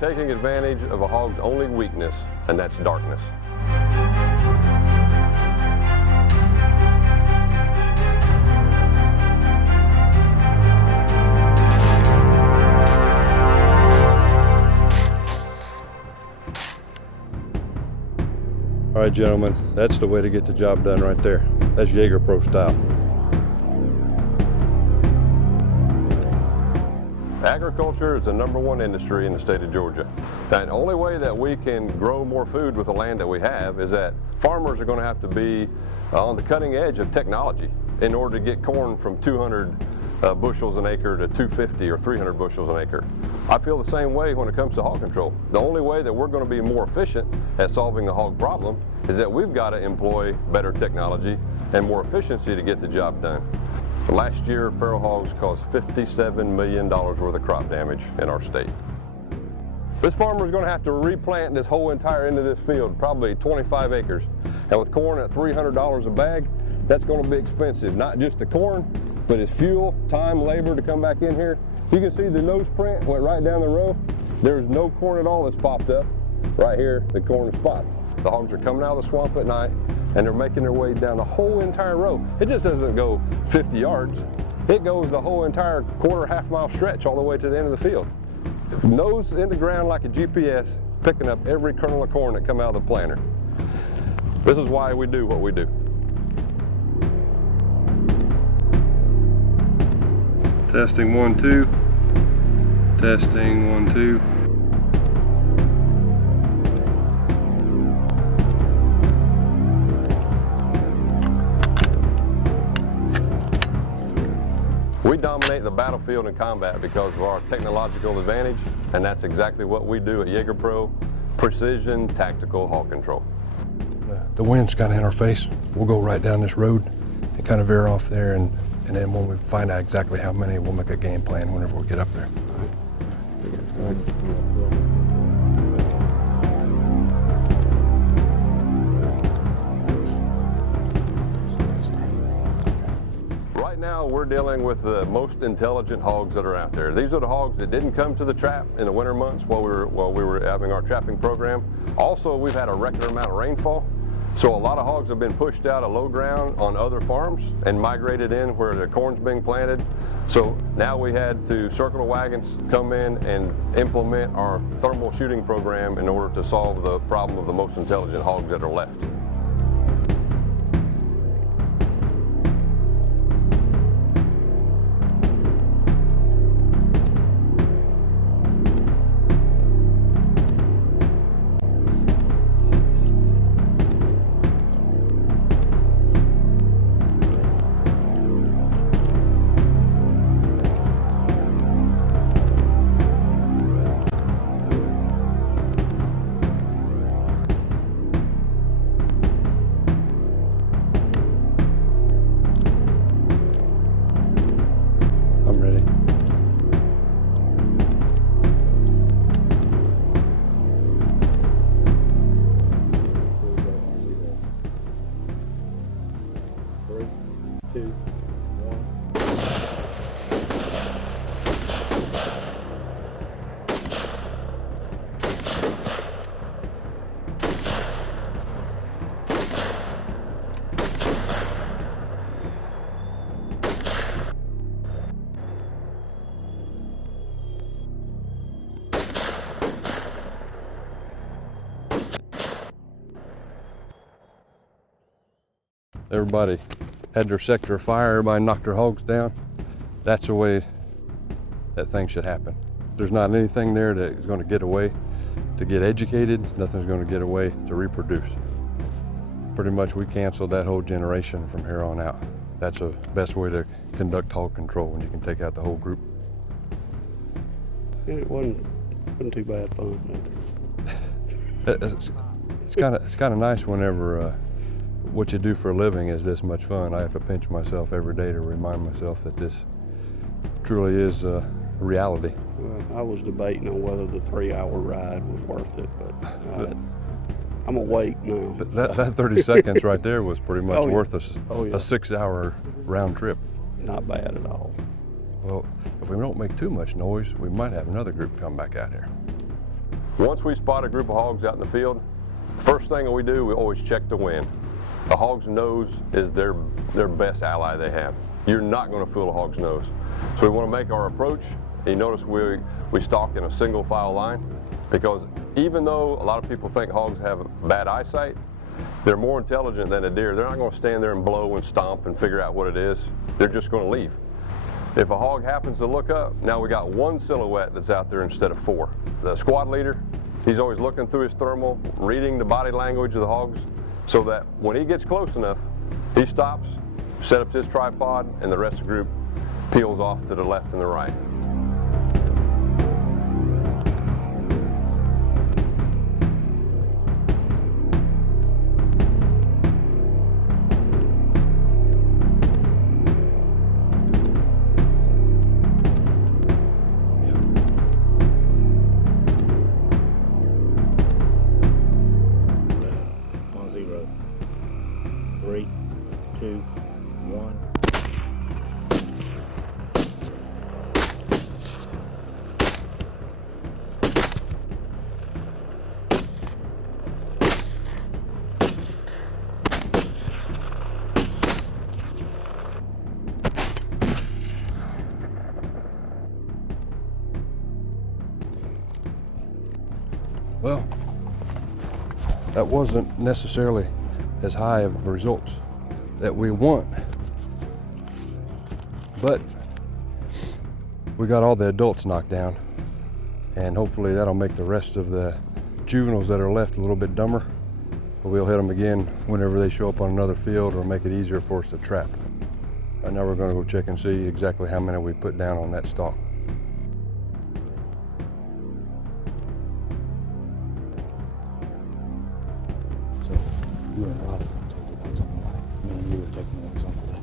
taking advantage of a hog's only weakness, and that's darkness. All right, gentlemen, that's the way to get the job done right there. That's Jaeger Pro style. Agriculture is the #1 industry in the state of Georgia. And the only way that we can grow more food with the land that we have is that farmers are going to have to be on the cutting edge of technology in order to get corn from 200 bushels an acre to 250 or 300 bushels an acre. I feel the same way when it comes to hog control. The only way that we're going to be more efficient at solving the hog problem is that we've got to employ better technology and more efficiency to get the job done. Last year, feral hogs caused $57 million worth of crop damage in our state. This farmer is going to have to replant this whole entire end of this field, probably 25 acres. And with corn at $300 a bag, that's going to be expensive. Not just the corn, but it's fuel, time, labor to come back in here. You can see the nose print went right down the row. There's no corn at all that's popped up. Right here, the corn is popped. The hogs are coming out of the swamp at night, and they're making their way down the whole entire row. It just doesn't go 50 yards. It goes the whole entire quarter, half-mile stretch all the way to the end of the field. Nose in the ground like a GPS, picking up every kernel of corn that come out of the planter. This is why we do what we do. Testing 1, 2. Testing 1, 2. We dominate the battlefield in combat because of our technological advantage, and that's exactly what we do at Jaeger Pro, precision tactical hog control. The wind's kind of in our face. We'll go right down this road and kind of veer off there, and then when we find out exactly how many, we'll make a game plan whenever we get up there. Right now, we're dealing with the most intelligent hogs that are out there. These are the hogs that didn't come to the trap in the winter months while we were having our trapping program. Also, we've had a record amount of rainfall. So a lot of hogs have been pushed out of low ground on other farms and migrated in where the corn's being planted. So now we had to circle the wagons, come in and implement our thermal shooting program in order to solve the problem of the most intelligent hogs that are left. I'm ready. Three, two, one. Everybody had their sector of fire, everybody knocked their hogs down. That's the way that thing should happen. There's not anything there that is going to get away to get educated, nothing's going to get away to reproduce. Pretty much we canceled that whole generation from here on out. That's the best way to conduct hog control, when you can take out the whole group. And it wasn't too bad fun. It's kind of nice whenever what you do for a living is this much fun. I have to pinch myself every day to remind myself that this truly is reality. Well, I was debating on whether the 3-hour ride was worth it, but I'm awake now. That 30 seconds right there was pretty much worth a 6-hour round trip. Not bad at all. Well, if we don't make too much noise, we might have another group come back out here. Once we spot a group of hogs out in the field, first thing we do, we always check the wind. A hog's nose is their best ally they have. You're not going to fool a hog's nose. So we want to make our approach. And you notice we stalk in a single file line, because even though a lot of people think hogs have bad eyesight, they're more intelligent than a deer. They're not going to stand there and blow and stomp and figure out what it is. They're just going to leave. If a hog happens to look up, now we got one silhouette that's out there instead of four. The squad leader, he's always looking through his thermal, reading the body language of the hogs, so that when he gets close enough, he stops, sets up his tripod, and the rest of the group peels off to the left and the right. Three, two, one. Well, that wasn't necessarily as high of results that we want, but we got all the adults knocked down, and hopefully that'll make the rest of the juveniles that are left a little bit dumber. But we'll hit them again whenever they show up on another field, or make it easier for us to trap. Right now we're going to go check and see exactly how many we put down on that stalk. You and Rob were taking ones on the way. Me and you were taking ones on the way.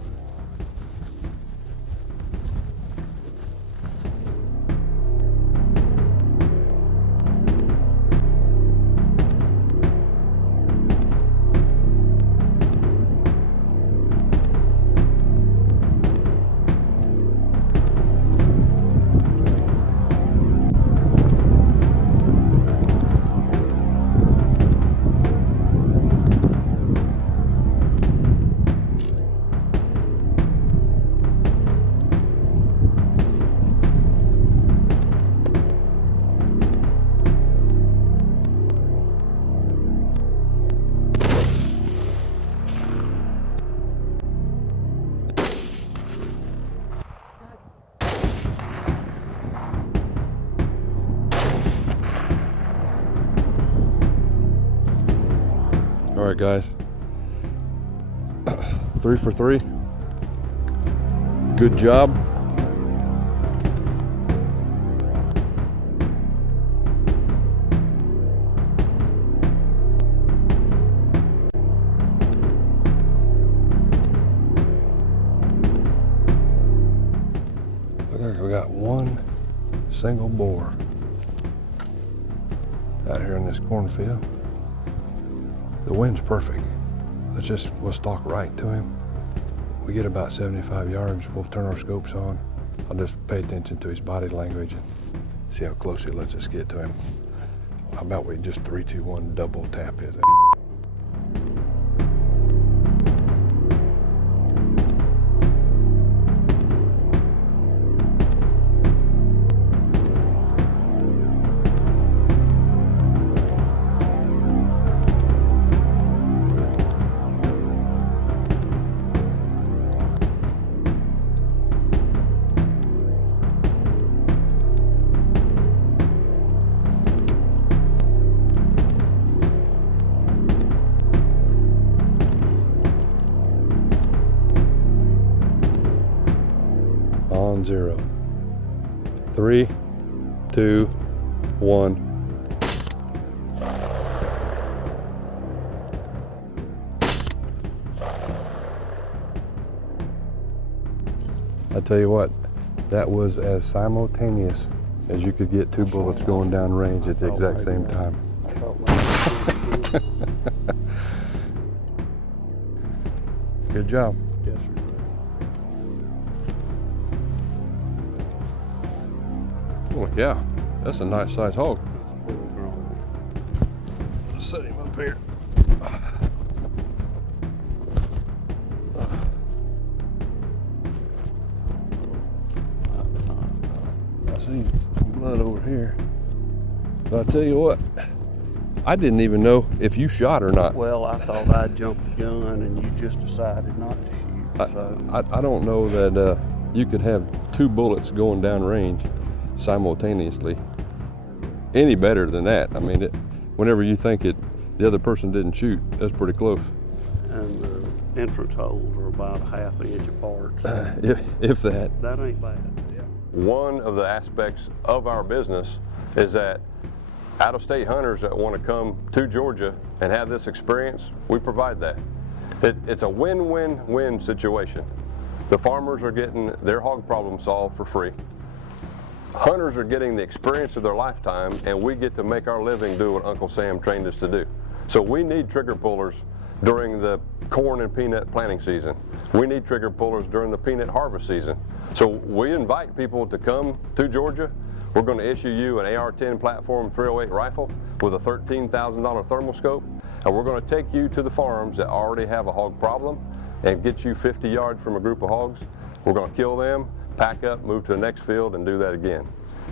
All right, guys. 3 for 3. Good job. Look like we got one single boar out here in this cornfield. The wind's perfect. We'll stalk right to him. We get about 75 yards, we'll turn our scopes on. I'll just pay attention to his body language and see how close he lets us get to him. How about we just 3, 2, 1 double tap his ass? On 0. 3, 2, 1. I tell you what, that was as simultaneous as you could get 2 bullets going down range at the exact same time. I felt like Good job. yes, sir. Oh yeah, that's a nice size hog. Full grown. Set him up here. I see some blood over here. But I tell you what, I didn't even know if you shot or not. Well, I thought I'd jumped the gun and you just decided not to shoot. So I don't know that you could have 2 bullets going down range simultaneously any better than that. I mean, whenever you think the other person didn't shoot, that's pretty close. and the entrance holes are about a ½ inch apart. If that. That ain't bad. One of the aspects of our business is that out-of-state hunters that want to come to Georgia and have this experience, we provide that. It's a win-win-win situation. The farmers are getting their hog problem solved for free. Hunters are getting the experience of their lifetime, and we get to make our living do what Uncle Sam trained us to do. So we need trigger pullers during the corn and peanut planting season. We need trigger pullers during the peanut harvest season. So we invite people to come to Georgia. We're going to issue you an AR-10 Platform 308 rifle with a $13,000 thermal scope, and we're going to take you to the farms that already have a hog problem and get you 50 yards from a group of hogs. We're going to kill them, pack up, move to the next field, and do that again.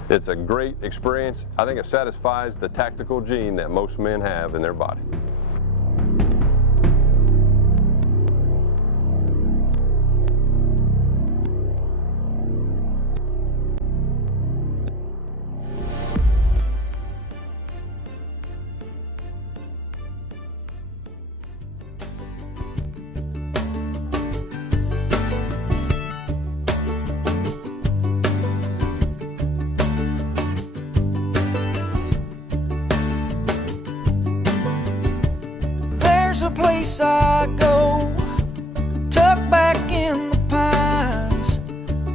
It's a great experience. I think it satisfies the tactical gene that most men have in their body. There's a place I go, tucked back in the pines,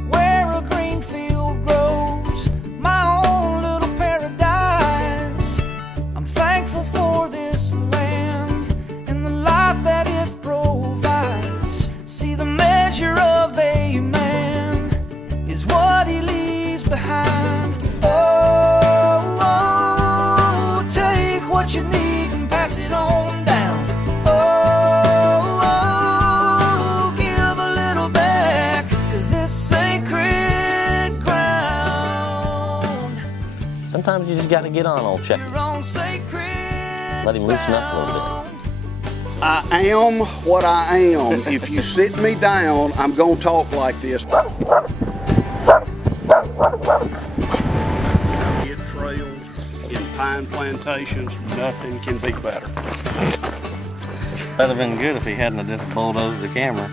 where a green field grows, my own little paradise. I'm thankful for this land and the life that it provides. See, the measure of a man is what he leaves behind. Oh, oh, take what you need and pass it on down. Sometimes you just got to get on old Chucky. Let him loosen up a little bit. I am what I am. If you sit me down, I'm gonna talk like this. In trails, in pine plantations, nothing can be better. That'd have been good if he hadn't have just bulldozed the camera.